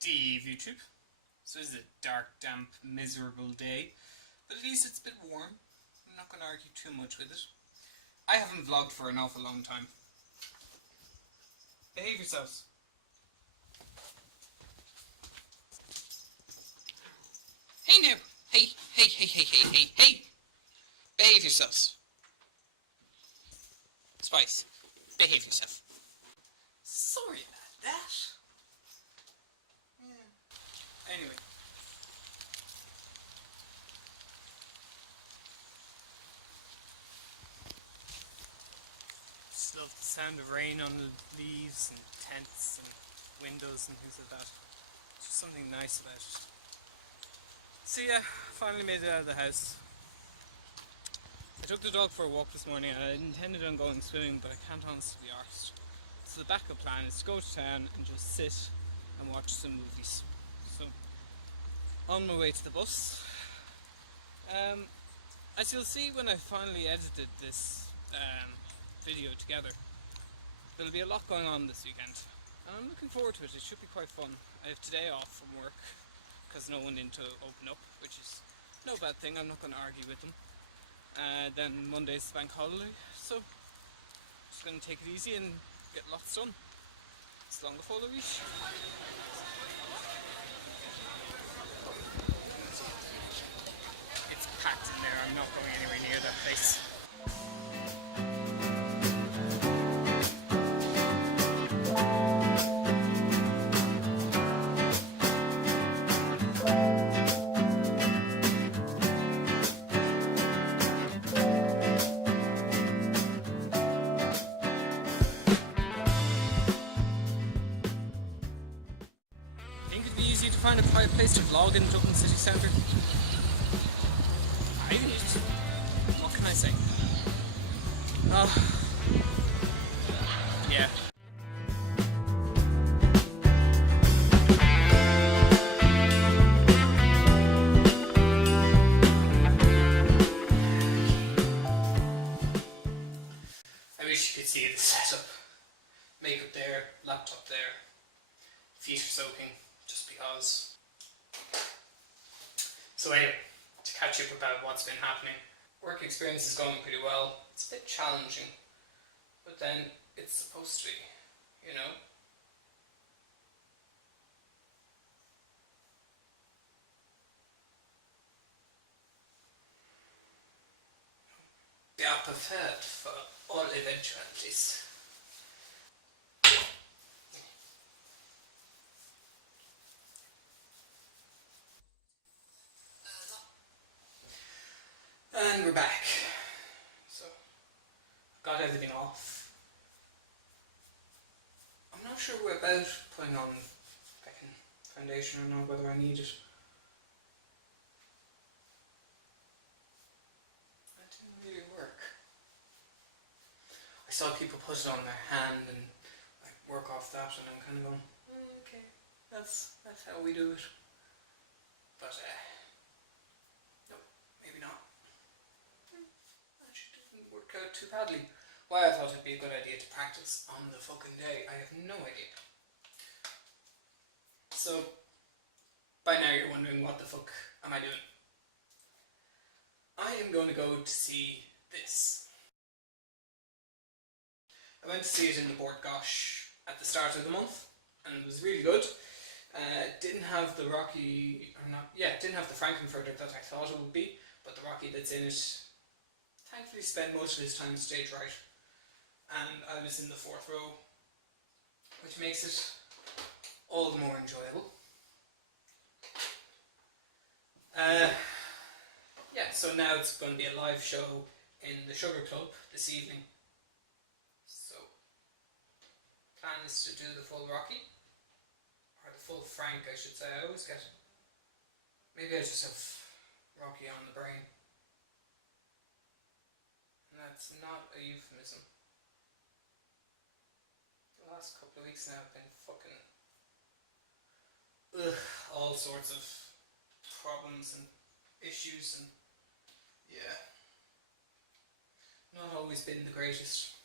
Steve YouTube. So it's a dark, damp, miserable day, but at least it's a bit warm. I'm not going to argue too much with it. I haven't vlogged for an awful long time. Behave yourselves. Hey now! Hey! Behave yourselves. Spice, behave yourself. Sorry about that. Yeah. Anyway. Just love the sound of rain on leaves and tents and windows and things like that. There's just something nice about it. So yeah, finally made it out of the house. I took the dog for a walk this morning and I intended on going swimming, but I can't honestly be arsed. So the backup plan is to go to town and just sit and watch some movies. So, on my way to the bus. As you'll see when I finally edited this video together, there'll be a lot going on this weekend. And I'm looking forward to it. It should be quite fun. I have today off from work because no one in to open up, which is no bad thing. I'm not going to argue with them. Then Monday's the bank holiday, so just going to take it easy and get lots done. It's long before the Oíche. It's packed in there. I'm not going anywhere near that place. Easy to find a quiet place to vlog in Dublin city centre. I did. What can I say? Yeah. I wish you could see the setup. Makeup there, laptop there, feet are soaking. Just because. So anyway, to catch up about what's been happening. Work experience is going pretty well. It's a bit challenging, but then it's supposed to be, you know? Be prepared for all eventualities. And we're back. So, got everything off. I'm not sure about putting on foundation or not, whether I need it. That didn't really work. I saw people put it on their hand and like work off that, and I'm kind of going, okay, that's how we do it. But no, maybe not. Work out too badly. Why I thought it'd be a good idea to practice on the fucking day, I have no idea. So, by now you're wondering what the fuck am I doing? I am going to go to see this. I went to see it in the Bord Gosh at the start of the month, and it was really good. Didn't have the didn't have the Frankenfurter that I thought it would be, but the Rocky that's in it thankfully spent most of his time stage right, and I was in the 4th row, which makes it all the more enjoyable. Yeah, so now it's going to be a live show in the Sugar Club this evening. So, plan is to do the full Rocky, or the full Frank I should say. I always get, maybe I just have Rocky on the brain. That's not a euphemism. The last couple of weeks now have been fucking all sorts of problems and issues, and yeah, not always been the greatest.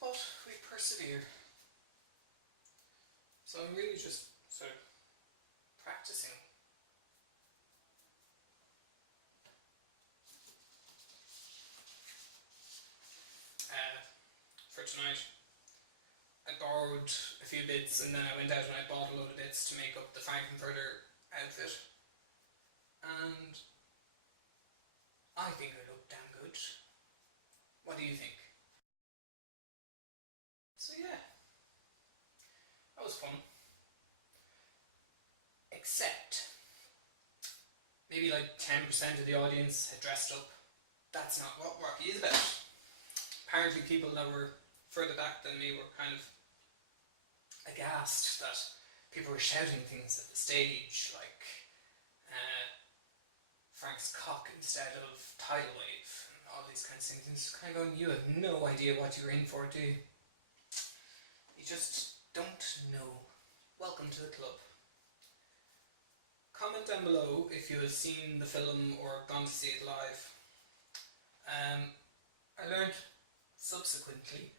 But we persevere. So I'm really just sort of practicing. For tonight, I borrowed a few bits and then I went out and I bought a load of bits to make up the Frankenfurter outfit. And I think I look damn good. What do you think? So yeah, that was fun. Except, maybe like 10% of the audience had dressed up. That's not what Rocky is about. Apparently people that were further back than me were kind of aghast that people were shouting things at the stage like Frank's cock instead of tidal wave and all these kinds of things. And it's kind of going, you have no idea what you're in for, do you? You just don't know. Welcome to the club. Comment down below if you have seen the film or gone to see it live. I learned subsequently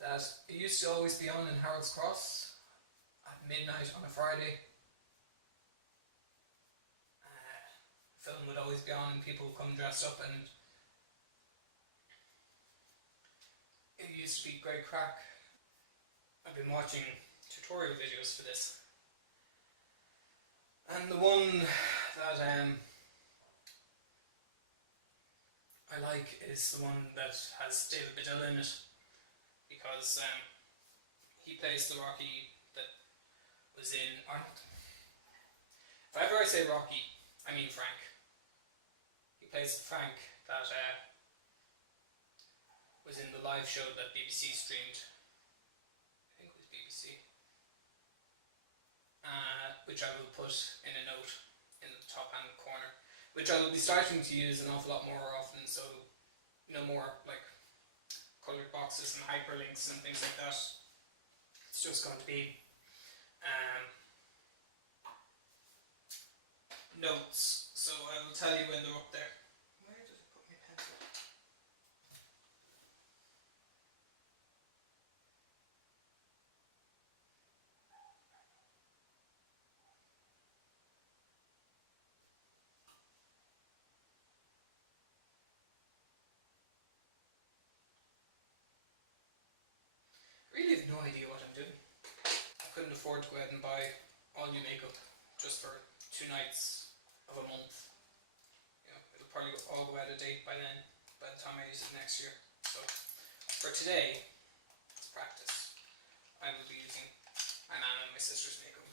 that it used to always be on in Harold's Cross at midnight on a Friday. The film would always be on and people would come dressed up, and it used to be great crack. I've been watching tutorial videos for this, and the one that I like is the one that has David Baddiel in it, because he plays the Rocky that was in Arnold. If ever I say Rocky, I mean Frank. He plays the Frank that was in the live show that BBC streamed. I think it was BBC. Which I will put in a note in the top hand corner. Which I will be starting to use an awful lot more often, so no more like coloured boxes and hyperlinks and things like that. It's just going to be notes, so I will tell you when they're up there. Where did I put my pencil? I really have no idea what I'm doing. I couldn't afford to go out and buy all new makeup just for 2 nights of a month. You know, it'll probably all go out of date by then, by the time I use it next year. So for today, it's practice. I will be using my nan and my sister's makeup.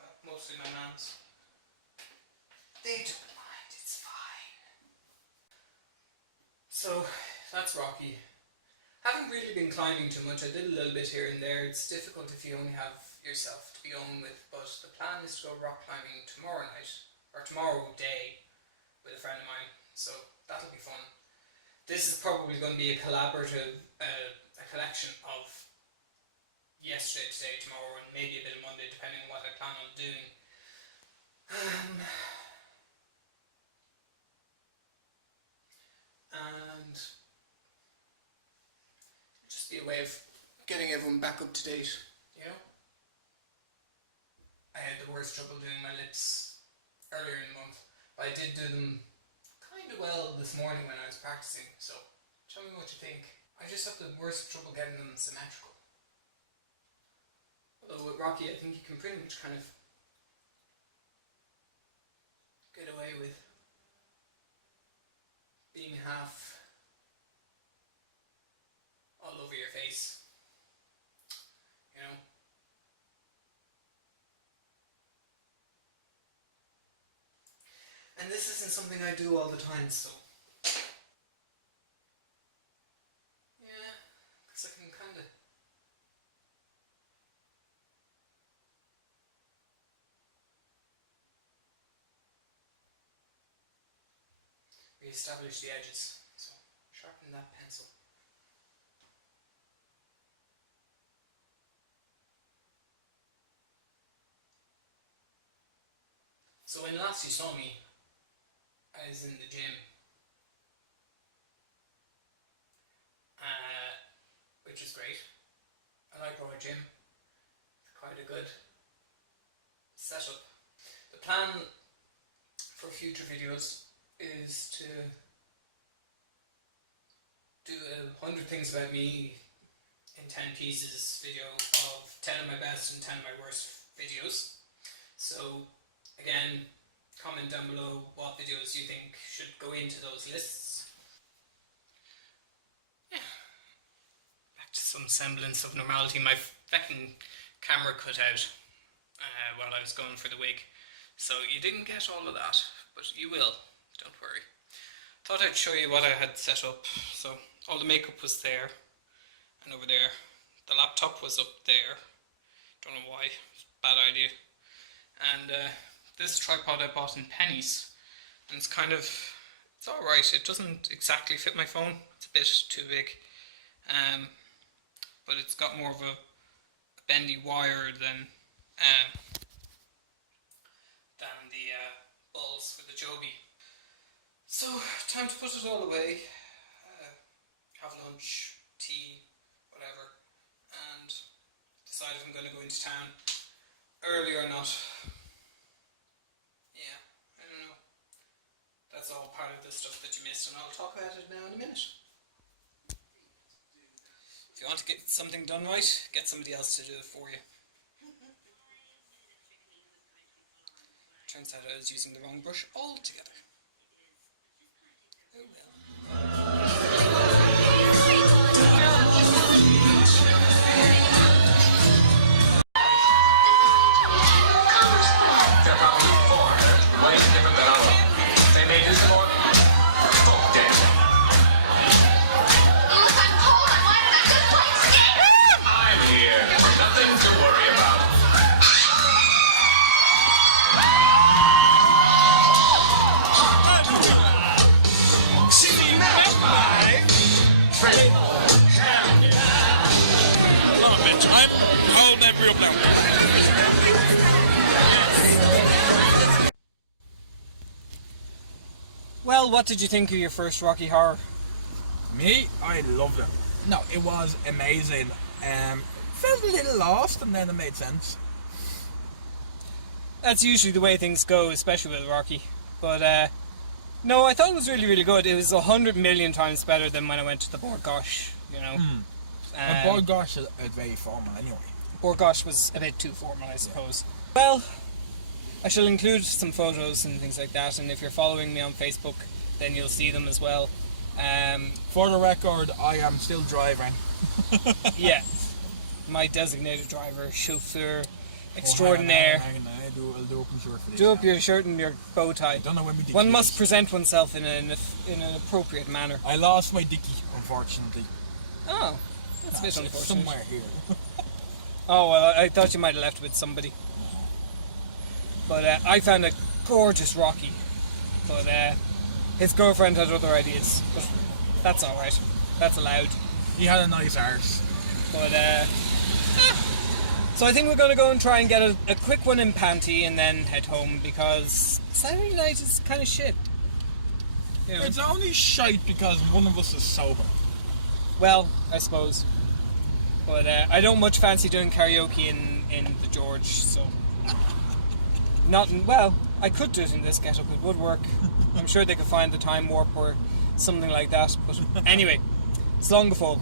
Well, mostly my nan's. They don't mind, it's fine. So that's Rocky. Haven't really been climbing too much. I did a little bit here and there. It's difficult if you only have yourself to be on with, but the plan is to go rock climbing tomorrow night, or tomorrow day, with a friend of mine, so that'll be fun. This is probably going to be a collaborative, a collection of yesterday, today, tomorrow, and maybe a bit of Monday, depending on what I plan on doing. And just be a way of getting everyone back up to date, you know? I had the worst trouble doing my lips earlier in the month, but I did do them kind of well this morning when I was practicing, so tell me what you think. I just have the worst trouble getting them symmetrical. Although with Rocky, I think you can pretty much kind of get away with being half all over your face, you know? And this isn't something I do all the time, so yeah, because I can kind of re-establish the edges, so sharpen that pencil. So when last you saw me, I was in the gym, which is great. I like our gym, it's quite a good is to do 100 things about me in 10 pieces video of 10 of my best and 10 of my worst videos. So again, comment down below what videos you think should go into those lists. Yeah, back to some semblance of normality. My fucking camera cut out while I was going for the wig, so you didn't get all of that, but you will, don't worry. Thought I'd show you what I had set up. So all the makeup was there and over there. The laptop was up there, don't know why, it's a bad idea. And this tripod I bought in pennies, and it's alright. It doesn't exactly fit my phone, it's a bit too big, but it's got more of a bendy wire than the balls for the Joby. So, time to put it all away, have lunch, tea, whatever, and decide if I'm going to go into town early or not. Yeah, I don't know. That's all part of the stuff that you missed, and I'll talk about it now in a minute. If you want to get something done right, get somebody else to do it for you. Turns out I was using the wrong brush altogether. Oh well. Well, what did you think of your first Rocky Horror? Me? I loved it. No, it was amazing. Felt a little lost, and then it made sense. That's usually the way things go, especially with Rocky. But no, I thought it was really, really good. It was 100 million times better than when I went to the Bord Gosh, you know. But Bord Gosh is very formal anyway. Bord Gosh was a bit too formal, I suppose. Yeah. Well, I shall include some photos and things like that, and if you're following me on Facebook, then you'll see them as well. For the record, I am still driving. Yeah, my designated driver, chauffeur extraordinaire. I'll do up my shirt for this. Do up your shirt and your bow tie. I don't know when we One must present oneself in an appropriate manner. I lost my dickie, unfortunately. Oh, that's a bit unfortunate. Somewhere here. Oh, well, I thought you might have left it with somebody. But I found a gorgeous Rocky. But his girlfriend had other ideas. But that's alright. That's allowed. He had a nice arse. But so I think we're going to go and try and get a quick one in Panty and then head home, because Saturday night is kind of shit. You know. It's only shite because one of us is sober. Well, I suppose. But I don't much fancy doing karaoke in the George, so... Well, I could do it in this getup, it would work. I'm sure they could find the time warp or something like that. But anyway, it's long before.